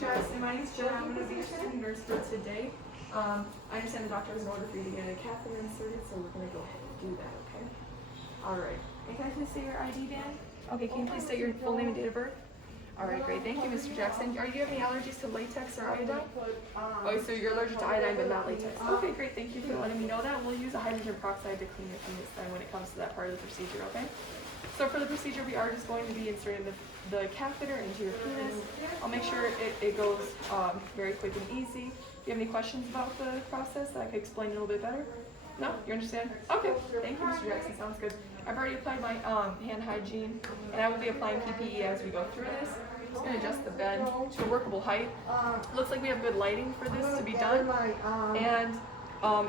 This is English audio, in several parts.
Jackson. My name's Jenna. I'm going to be your student nurse for today. I understand the doctor has an order for you to get a catheter inserted, so we're going to go ahead and do that, okay? Alright. And can I please say your ID, Dan? Okay, can you please state your full name and date of birth? Alright, great. Thank you, Mr. Jackson. Do you have any allergies to latex or iodine? Oh, so you're allergic to iodine but not latex. Okay, great. Thank you for letting me know that. We'll use a hydrogen peroxide to clean your penis then when it comes to that part of the procedure, okay? So for the procedure, we are just going to be inserting the catheter into your penis. I'll make sure it goes very quick and easy. Do you have any questions about the process that I could explain a little bit better? No? You understand? Okay. Thank you, Mr. Jackson. Sounds good. I've already applied my hand hygiene, and I will be applying PPE as we go through this. I'm just going to adjust the bed to a workable height. Looks like we have good lighting for this to be done. And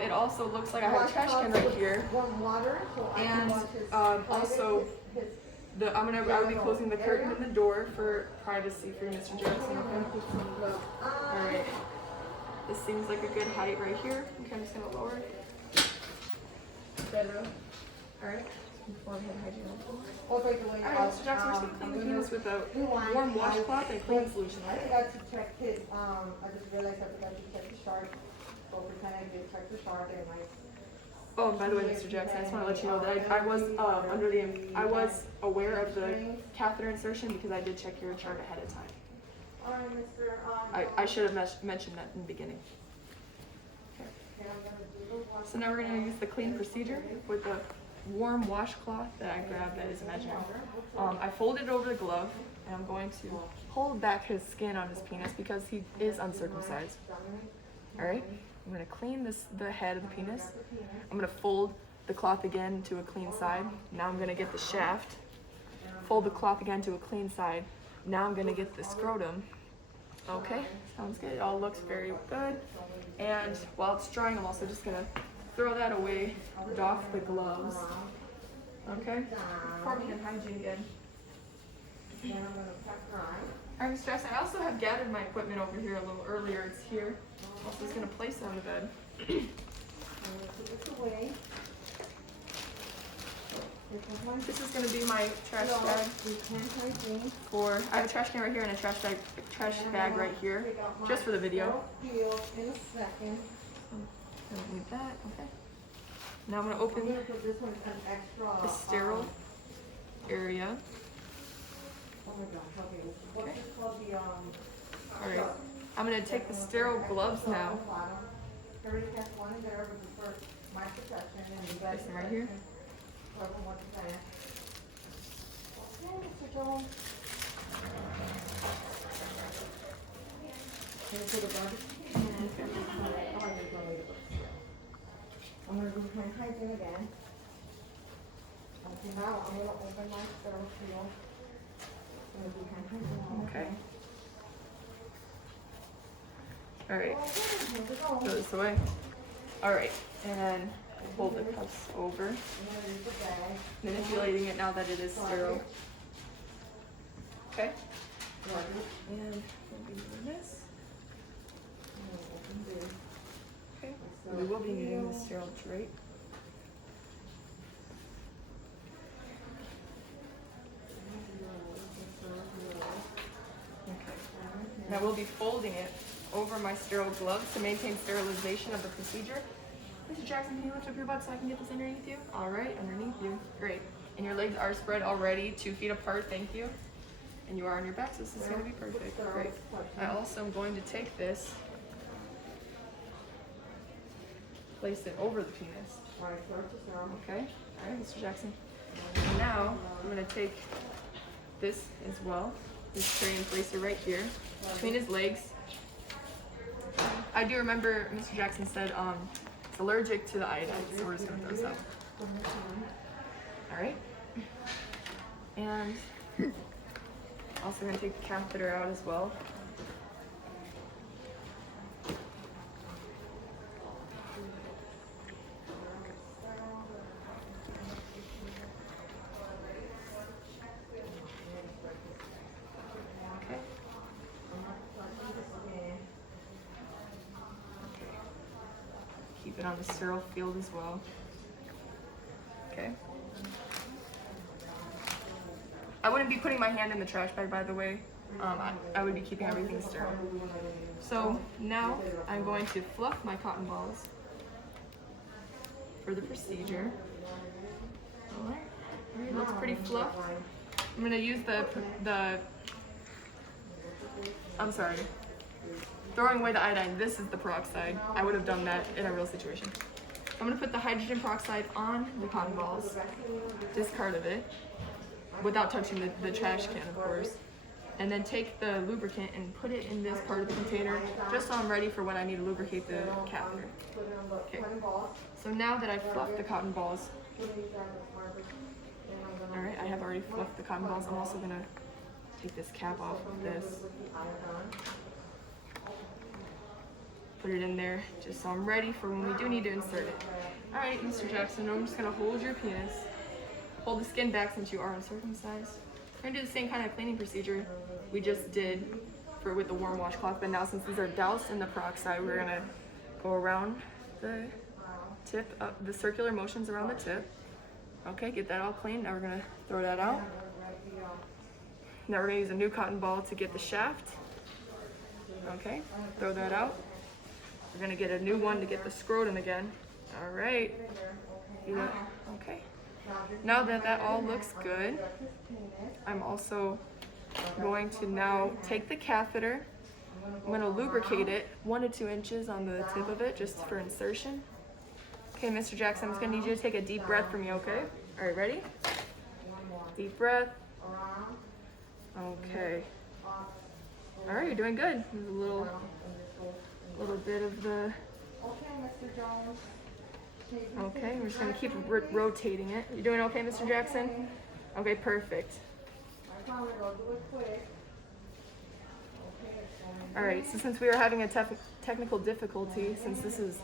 it also looks like I have a trash can right here. And also, I will be closing the curtain and the door for privacy for Mr. Jackson. Okay? Alright. This seems like a good height right here. Okay, I'm just going to lower it. Better. Alright. Alright, Mr. Jackson, we're just going to clean the penis with a warm washcloth and clean solution. I forgot to check his, I just realized I forgot to check the shark. So pretend I did check the shark and Oh, and by the way, Mr. Jackson, I just want to let you know that I was aware of the catheter insertion because I did check your chart ahead of time. Alright, Mr. I should have mentioned that in the beginning. Okay. So now we're going to use the clean procedure with the warm washcloth that I grabbed that is imaginary. I folded over the glove and I'm going to hold back his skin on his penis because he is uncircumcised. Alright? I'm going to clean the head of the penis. I'm going to fold the cloth again to a clean side. Now I'm going to get the shaft. Fold the cloth again to a clean side. Now I'm going to get the scrotum. Okay, sounds good. It all looks very good. And while it's drying, I'm also just going to throw that away, doff the gloves. Okay? Performing hand hygiene again. Alright, Mr. Jackson, I also have gathered my equipment over here a little earlier. It's here. I'm also just going to place it on the bed. This is going to be my trash bag I have a trash can right here and a trash bag right here, just for the video. Don't need that, okay. Now I'm going to open the sterile area. Okay. Alright, I'm going to take the sterile gloves now. Place them right here. I'm going to do hand hygiene again. Okay, now I'm going to open my sterile seal. I'm going to do hand hygiene. Okay. Alright. Throw this away. Alright, and hold the cups over. Manipulating it now that it is sterile. Okay. And we'll be doing this. Okay. We will be needing the sterile drape. Okay. Now we'll be folding it over my sterile gloves to maintain sterilization of the procedure. Mr. Jackson, can you lift up your butt so I can get this underneath you? Alright, underneath you. Great. And your legs are spread already, 2 feet apart, thank you. And you are on your back, so this is going to be perfect. Great. I also am going to take this, place it over the penis. Okay? Alright, Mr. Jackson. And now, I'm going to take this as well, this tray and place it right here, between his legs. I do remember Mr. Jackson said it's allergic to the iodine, so we're just going to throw this out. Alright. And also going to take the catheter out as well. Keep it on the sterile field as well. Okay. I wouldn't be putting my hand in the trash bag, by the way. I would be keeping everything sterile. So now I'm going to fluff my cotton balls for the procedure. Alright, looks pretty fluffed. I'm gonna use I'm sorry, throwing away the iodine. This is the peroxide. I would have done that in a real situation. I'm gonna put the hydrogen peroxide on the cotton balls, discard of it, without touching the trash can, of course. And then take the lubricant and put it in this part of the container, just so I'm ready for when I need to lubricate the catheter. Okay. So now that I've fluffed the cotton balls, alright, I have already fluffed the cotton balls. I'm also gonna take this cap off of this. Put it in there, just so I'm ready for when we do need to insert it. Alright, Mr. Jackson, I'm just gonna hold your penis. Hold the skin back since you are uncircumcised. We're gonna do the same kind of cleaning procedure we just did with the warm washcloth, but now since these are doused in the peroxide, we're gonna go around the tip, the circular motions around the tip. Okay, get that all clean. Now we're gonna throw that out. Now we're gonna use a new cotton ball to get the shaft. Okay, throw that out. We're gonna get a new one to get the scrotum again. All right. Okay. Now that that all looks good, I'm also going to now take the catheter. I'm going to lubricate it 1 to 2 inches on the tip of it just for insertion. Okay, Mr. Jackson, I'm just going to need you to take a deep breath for me, okay? All right, ready? Deep breath. Okay. All right, you're doing good. There's a little bit of the... Okay, we're just going to keep rotating it. You doing okay, Mr. Jackson? Okay, perfect. All right, so since we are having a technical difficulty, since this is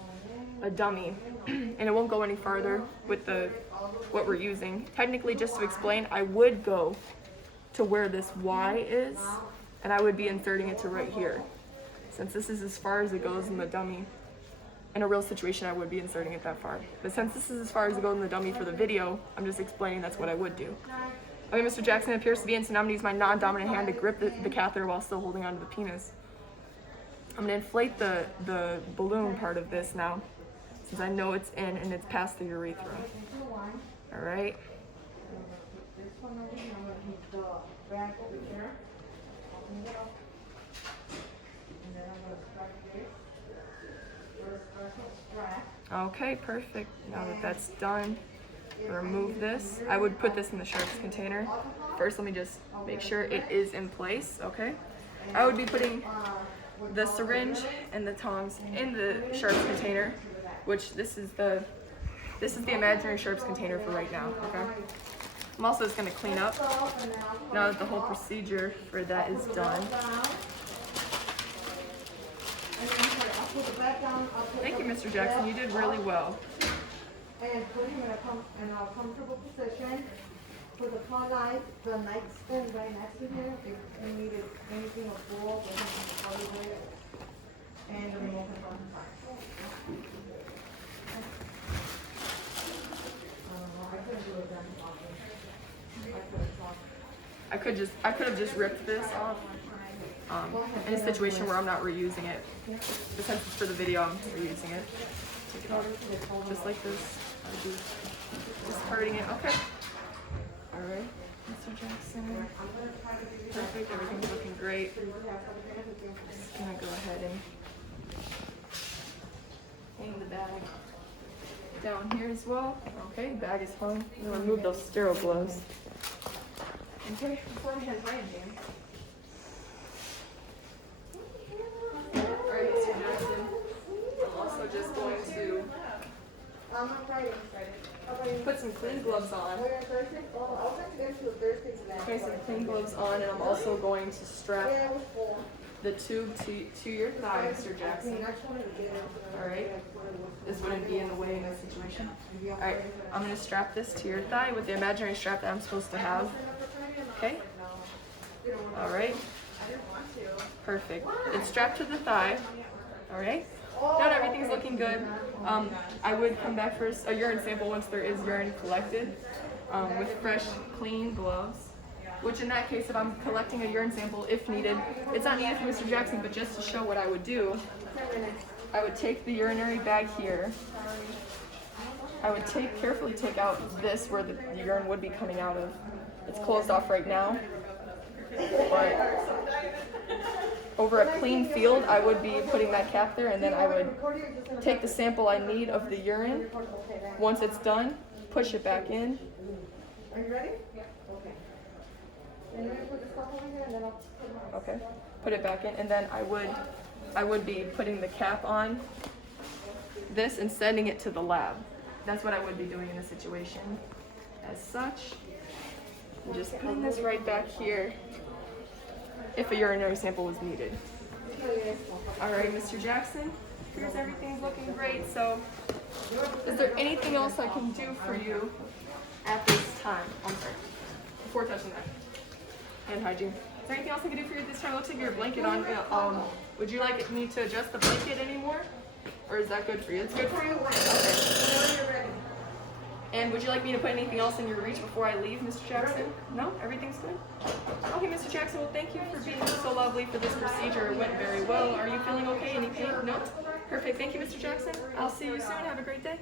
a dummy, and it won't go any farther with what we're using, technically, just to explain, I would go to where this Y is, and I would be inserting it to right here. Since this is as far as it goes in the dummy, in a real situation, I would be inserting it that far. But since this is as far as it goes in the dummy for the video, I'm just explaining that's what I would do. Okay, Mr. Jackson appears to be in, so now I'm going to use my non-dominant hand to grip the catheter while still holding onto the penis. I'm going to inflate the balloon part of this now, since I know it's in and it's past the urethra. All right. Okay, perfect. Now that that's done, remove this. I would put this in the sharps container. First, let me just make sure it is in place, okay? I would be putting the syringe and the tongs in the sharps container, which this is the imaginary sharps container for right now, okay? I'm also just gonna clean up now that the whole procedure for that is done. Thank you, Mr. Jackson. You did really well. And put him in a comfortable position. Put the paw knife, the nightstand right next to him. If he needed anything of ball, put him in the way. And the remote control. I couldn't do it that often. I could have just ripped this off. In a situation where I'm not reusing it. But since it's for the video, I'm reusing it. Take it off. Just like this. I would be discarding it. Okay. Alright, Mr. Jackson. Perfect. Everything's looking great. Just gonna go ahead and hang the bag down here as well. Okay, bag is hung. I'm gonna remove those sterile gloves. Okay, before I head right in. Alright, Mr. Jackson. I'm also just going to put some clean gloves on. Okay, some clean gloves on, and I'm also going to strap the tube to your thigh, Mr. Jackson. Alright. This wouldn't be in the way in this situation. Alright, I'm going to strap this to your thigh with the imaginary strap that I'm supposed to have. Okay? Alright. Perfect. It's strapped to the thigh. Alright? Now that everything's looking good, I would come back for a urine sample once there is urine collected with fresh, clean gloves. which in that case, if I'm collecting a urine sample, if needed, it's not needed for Mr. Jackson, but just to show what I would do, I would take the urinary bag here. I would carefully take out this where the urine would be coming out of. It's closed off right now. But over a clean field, I would be putting that catheter, and then I would take the sample I need of the urine. Once it's done, push it back in. Are you ready? Okay. Put it back in, and then I would be putting the cap on this and sending it to the lab. That's what I would be doing in this situation. As such, I'm just putting this right back here if a urinary sample was needed. All right, Mr. Jackson, here's everything's looking great. So, is there anything else I can do for you at this time? I'm sorry, before touching that. Hand hygiene. Is there anything else I can do for you at this time? It looks like your blanket on. Would you like me to adjust the blanket anymore? Or is that good for you? It's good for you? Okay. And would you like me to put anything else in your reach before I leave, Mr. Jackson? No? Everything's good? Okay, Mr. Jackson, well, thank you for being so lovely for this procedure. It went very well. Are you feeling okay? Any pain? No? Perfect. Thank you, Mr. Jackson. I'll see you soon. Have a great day.